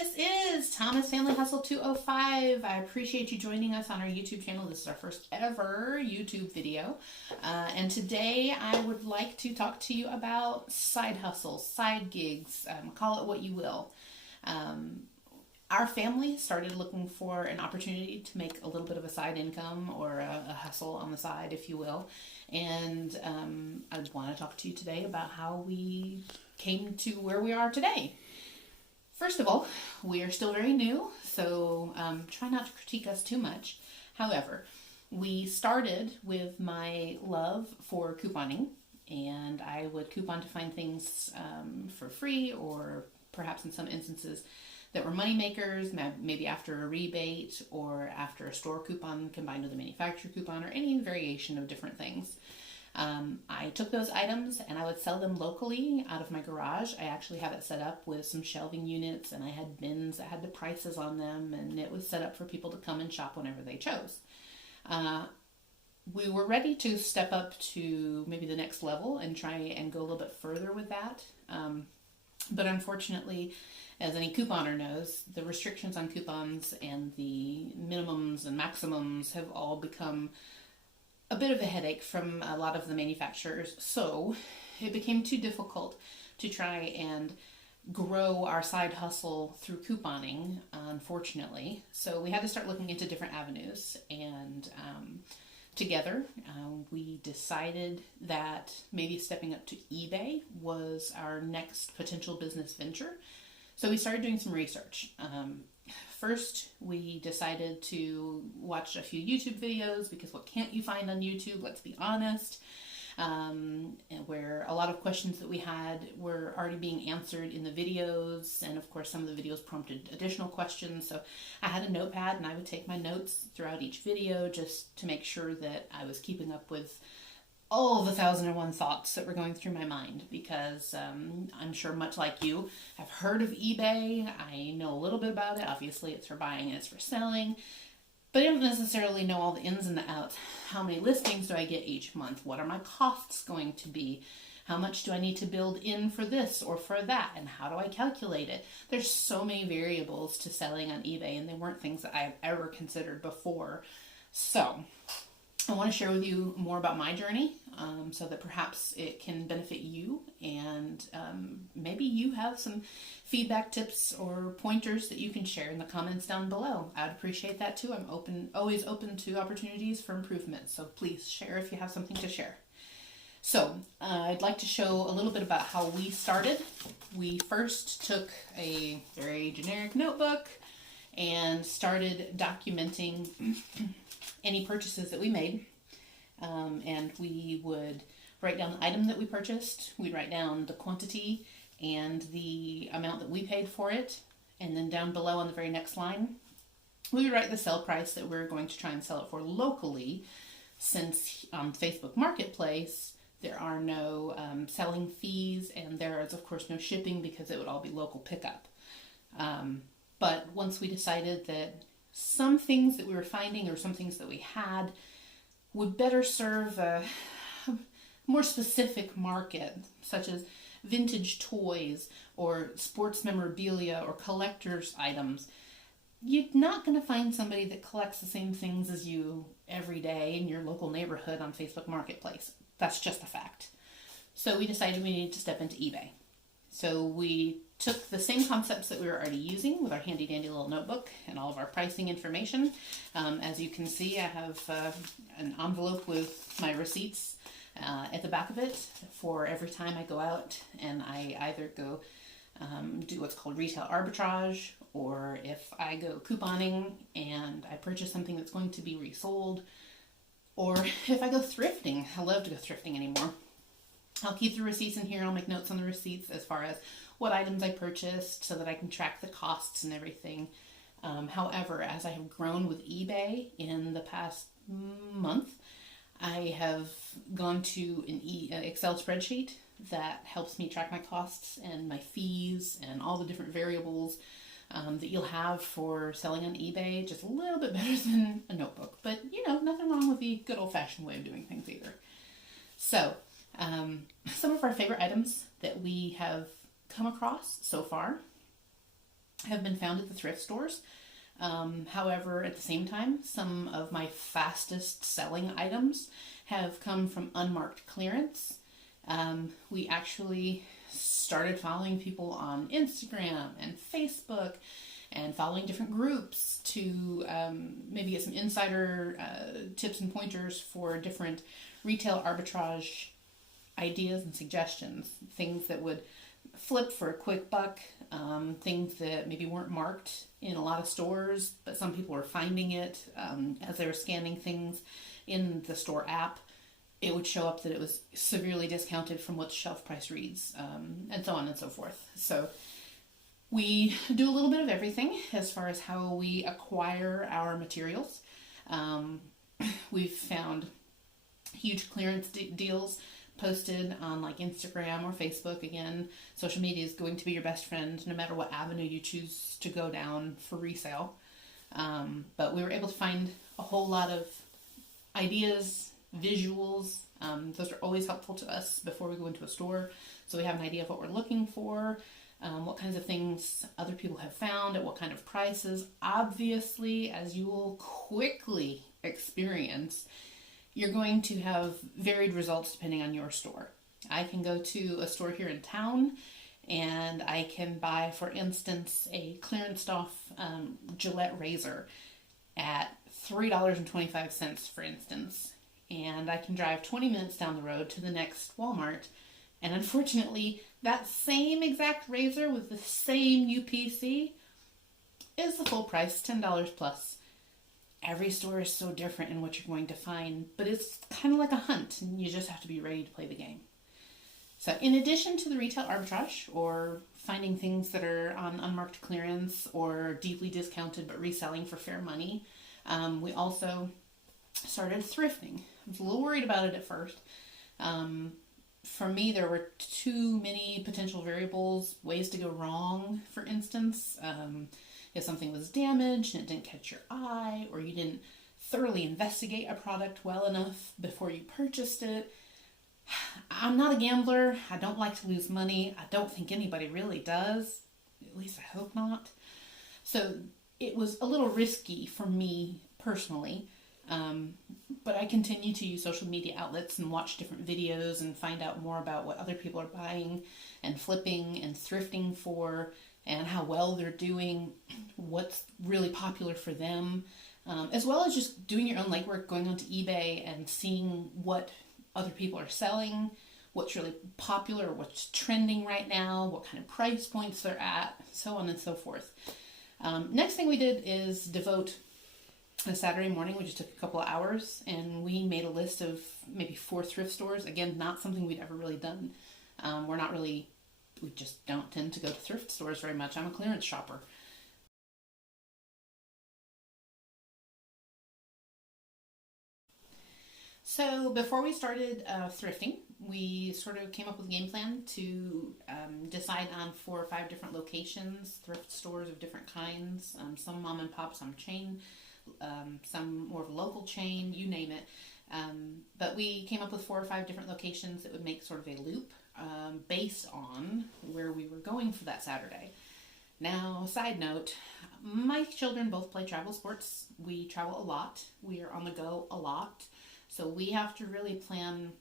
This is Thomas Family Hustle 205. I appreciate you joining us on our YouTube channel. This is our first ever YouTube video. And today I would like to talk to you about side hustles, side gigs, call it what you will. Our family started looking for an opportunity to make a little bit of a side income or a hustle on the side, if you will. And I want to talk to you today about how we came to where we are today. First of all, we are still very new, so try not to critique us too much. However, we started with my love for couponing, and I would coupon to find things for free, or perhaps in some instances that were money makers, maybe after a rebate or after a store coupon combined with a manufacturer coupon, or any variation of different things. I took those items and I would sell them locally out of my garage. I actually have it set up with some shelving units, and I had bins that had the prices on them, and it was set up for people to come and shop whenever they chose. We were ready to step up to maybe the next level and try and go a little bit further with that. But unfortunately, as any couponer knows, the restrictions on coupons and the minimums and maximums have all become a bit of a headache from a lot of the manufacturers. So it became too difficult to try and grow our side hustle through couponing, unfortunately. So we had to start looking into different avenues, and together we decided that maybe stepping up to eBay was our next potential business venture. So we started doing some research. First, we decided to watch a few YouTube videos, because what can't you find on YouTube, let's be honest, where a lot of questions that we had were already being answered in the videos, and of course some of the videos prompted additional questions. So I had a notepad and I would take my notes throughout each video just to make sure that I was keeping up with all the 1,001 thoughts that were going through my mind, because I'm sure, much like you, I've heard of eBay. I know a little bit about it. Obviously, it's for buying and it's for selling, but I don't necessarily know all the ins and the outs. How many listings do I get each month? What are my costs going to be? How much do I need to build in for this or for that? And how do I calculate it? There's so many variables to selling on eBay, and they weren't things that I've ever considered before. So I want to share with you more about my journey, so that perhaps it can benefit you, and maybe you have some feedback, tips, or pointers that you can share in the comments down below. I'd appreciate that too. I'm always open to opportunities for improvement, so please share if you have something to share. So I'd like to show a little bit about how we started. We first took a very generic notebook and started documenting any purchases that we made, and we would write down the item that we purchased. We'd write down the quantity and the amount that we paid for it, and then down below on the very next line we would write the sell price that we're going to try and sell it for locally, since on Facebook Marketplace there are no selling fees, and there is of course no shipping, because it would all be local pickup. But once we decided that some things that we were finding, or some things that we had, would better serve a more specific market, such as vintage toys or sports memorabilia or collector's items, you're not going to find somebody that collects the same things as you every day in your local neighborhood on Facebook Marketplace. That's just a fact. So we decided we needed to step into eBay. So we took the same concepts that we were already using with our handy dandy little notebook and all of our pricing information. As you can see, I have an envelope with my receipts at the back of it for every time I go out and I either go do what's called retail arbitrage, or if I go couponing and I purchase something that's going to be resold, or if I go thrifting. I love to go thrifting anymore. I'll keep the receipts in here. I'll make notes on the receipts as far as what items I purchased, so that I can track the costs and everything. However, as I have grown with eBay in the past month, I have gone to an Excel spreadsheet that helps me track my costs and my fees and all the different variables that you'll have for selling on eBay. Just a little bit better than a notebook, but nothing wrong with the good old-fashioned way of doing things either. So some of our favorite items that we have come across so far have been found at the thrift stores. However, at the same time, some of my fastest selling items have come from unmarked clearance. We actually started following people on Instagram and Facebook and following different groups to maybe get some insider tips and pointers for different retail arbitrage ideas and suggestions, things that would flip for a quick buck, things that maybe weren't marked in a lot of stores, but some people were finding it as they were scanning things in the store app. It would show up that it was severely discounted from what the shelf price reads, and so on and so forth. So we do a little bit of everything as far as how we acquire our materials. We've found huge clearance deals posted on like Instagram or Facebook. Again, social media is going to be your best friend no matter what avenue you choose to go down for resale. But we were able to find a whole lot of ideas, visuals. Those are always helpful to us before we go into a store, so we have an idea of what we're looking for, what kinds of things other people have found at what kind of prices. Obviously, as you will quickly experience, you're going to have varied results depending on your store. I can go to a store here in town and I can buy, for instance, a clearanced off Gillette razor at $3.25, for instance. And I can drive 20 minutes down the road to the next Walmart, and unfortunately, that same exact razor with the same UPC is the full price, $10 plus. Every store is so different in what you're going to find, but it's kind of like a hunt, and you just have to be ready to play the game. So in addition to the retail arbitrage, or finding things that are on unmarked clearance or deeply discounted but reselling for fair money, we also started thrifting. I was a little worried about it at first. For me, there were too many potential variables, ways to go wrong. For instance, if something was damaged and it didn't catch your eye, or you didn't thoroughly investigate a product well enough before you purchased it. I'm not a gambler. I don't like to lose money. I don't think anybody really does. At least I hope not. So it was a little risky for me personally. But I continue to use social media outlets and watch different videos and find out more about what other people are buying and flipping and thrifting for, and how well they're doing, what's really popular for them, as well as just doing your own legwork, going onto eBay and seeing what other people are selling, what's really popular, what's trending right now, what kind of price points they're at, so on and so forth. Next thing we did is devote a Saturday morning. We just took a couple of hours and we made a list of maybe 4 thrift stores. Again, not something we'd ever really done. We just don't tend to go to thrift stores very much. I'm a clearance shopper. So before we started thrifting, we sort of came up with a game plan to decide on 4 or 5 different locations, thrift stores of different kinds, some mom and pop, some chain, some more of a local chain, you name it. But we came up with 4 or 5 different locations that would make sort of a loop based on where we were going for that Saturday. Now, side note, my children both play travel sports. We travel a lot. We are on the go a lot. So we have to really plan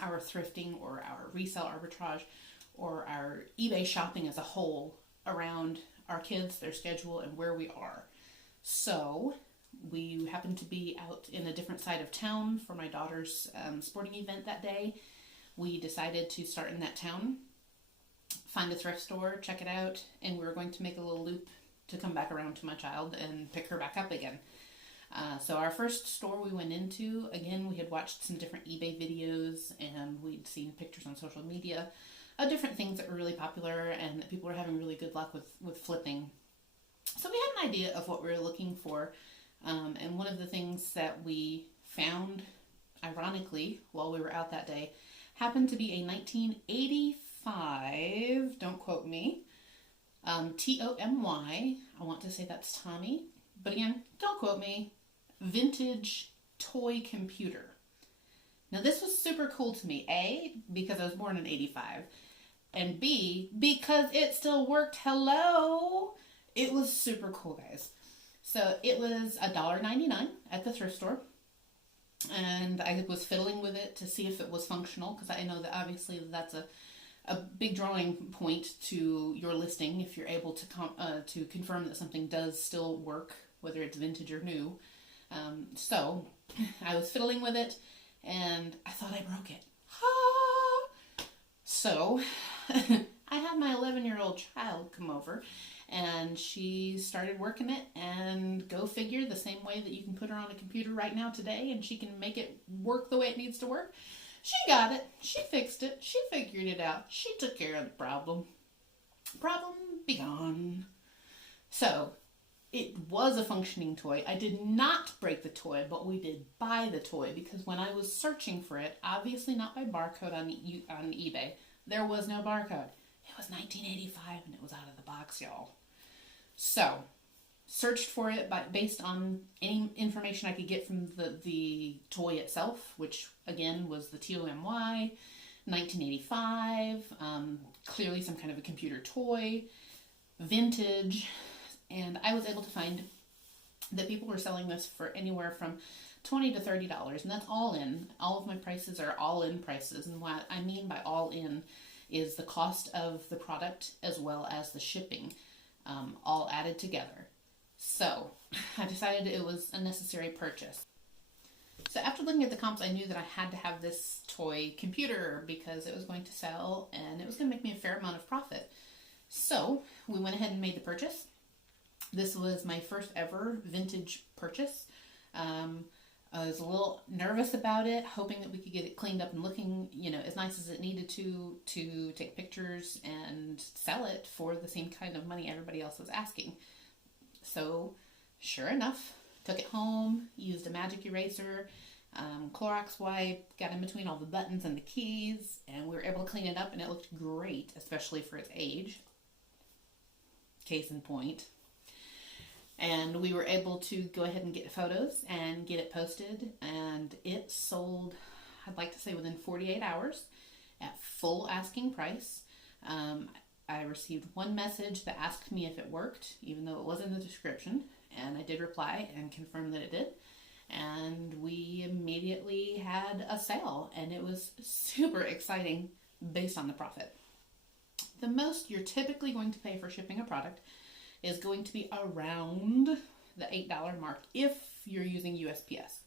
our thrifting or our resale arbitrage or our eBay shopping as a whole around our kids, their schedule, and where we are. So we happened to be out in a different side of town for my daughter's sporting event that day. We decided to start in that town, find a thrift store, check it out, and we were going to make a little loop to come back around to my child and pick her back up again. So our first store we went into, again, we had watched some different eBay videos and we'd seen pictures on social media of different things that were really popular and that people were having really good luck with flipping. So we had an idea of what we were looking for. And one of the things that we found, ironically, while we were out that day, happened to be a 1985, don't quote me, Tomy, I want to say that's Tommy, but again, don't quote me, vintage toy computer. Now this was super cool to me, A, because I was born in 85, and B, because it still worked, hello! It was super cool, guys. So it was $1.99 at the thrift store. And I was fiddling with it to see if it was functional, because I know that obviously that's a big drawing point to your listing if you're able to confirm that something does still work, whether it's vintage or new. So I was fiddling with it, and I thought I broke it. So I had my 11-year-old child come over, and she started working it, and go figure, the same way that you can put her on a computer right now today and she can make it work the way it needs to work. She got it. She fixed it. She figured it out. She took care of the problem. Problem be gone. So it was a functioning toy. I did not break the toy, but we did buy the toy, because when I was searching for it, obviously not by barcode on eBay, there was no barcode. It was 1985 and it was out of the box, y'all. So, searched for it based on any information I could get from the toy itself, which again was the TOMY, 1985, clearly some kind of a computer toy, vintage, and I was able to find that people were selling this for anywhere from $20 to $30, and that's all in. All of my prices are all in prices, and what I mean by all in is the cost of the product as well as the shipping, all added together. So I decided it was a necessary purchase. So after looking at the comps, I knew that I had to have this toy computer because it was going to sell and it was going to make me a fair amount of profit. So we went ahead and made the purchase. This was my first ever vintage purchase. I was a little nervous about it, hoping that we could get it cleaned up and looking, as nice as it needed to take pictures and sell it for the same kind of money everybody else was asking. So, sure enough, took it home, used a magic eraser, Clorox wipe, got in between all the buttons and the keys, and we were able to clean it up, and it looked great, especially for its age. Case in point. And we were able to go ahead and get photos and get it posted, and it sold, I'd like to say, within 48 hours at full asking price. I received one message that asked me if it worked, even though it was in the description, and I did reply and confirm that it did. And we immediately had a sale, and it was super exciting based on the profit. The most you're typically going to pay for shipping a product is going to be around the $8 mark if you're using USPS.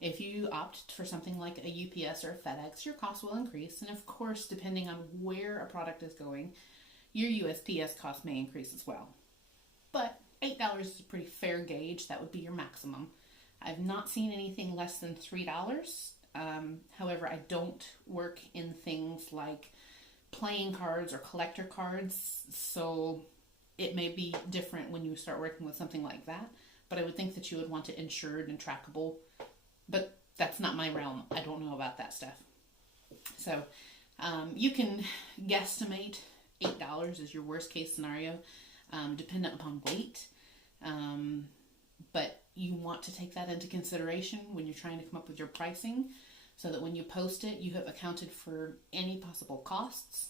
If you opt for something like a UPS or a FedEx, your cost will increase, and of course, depending on where a product is going, your USPS cost may increase as well. But $8 is a pretty fair gauge. That would be your maximum. I've not seen anything less than $3. However, I don't work in things like playing cards or collector cards, so it may be different when you start working with something like that, but I would think that you would want it insured and trackable, but that's not my realm. I don't know about that stuff. So you can guesstimate $8 is your worst case scenario, dependent upon weight, but you want to take that into consideration when you're trying to come up with your pricing, so that when you post it, you have accounted for any possible costs,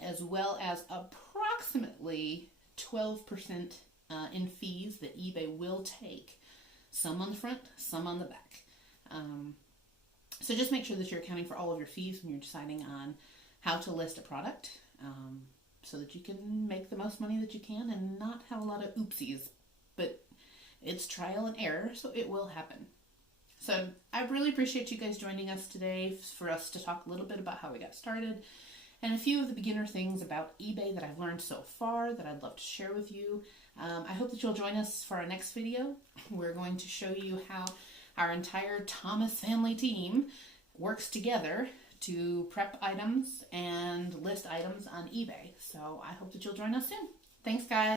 as well as approximately 12% in fees that eBay will take. Some on the front, some on the back. So just make sure that you're accounting for all of your fees when you're deciding on how to list a product, so that you can make the most money that you can and not have a lot of oopsies. But it's trial and error, so it will happen. So I really appreciate you guys joining us today for us to talk a little bit about how we got started, and a few of the beginner things about eBay that I've learned so far that I'd love to share with you. I hope that you'll join us for our next video. We're going to show you how our entire Thomas family team works together to prep items and list items on eBay. So I hope that you'll join us soon. Thanks, guys.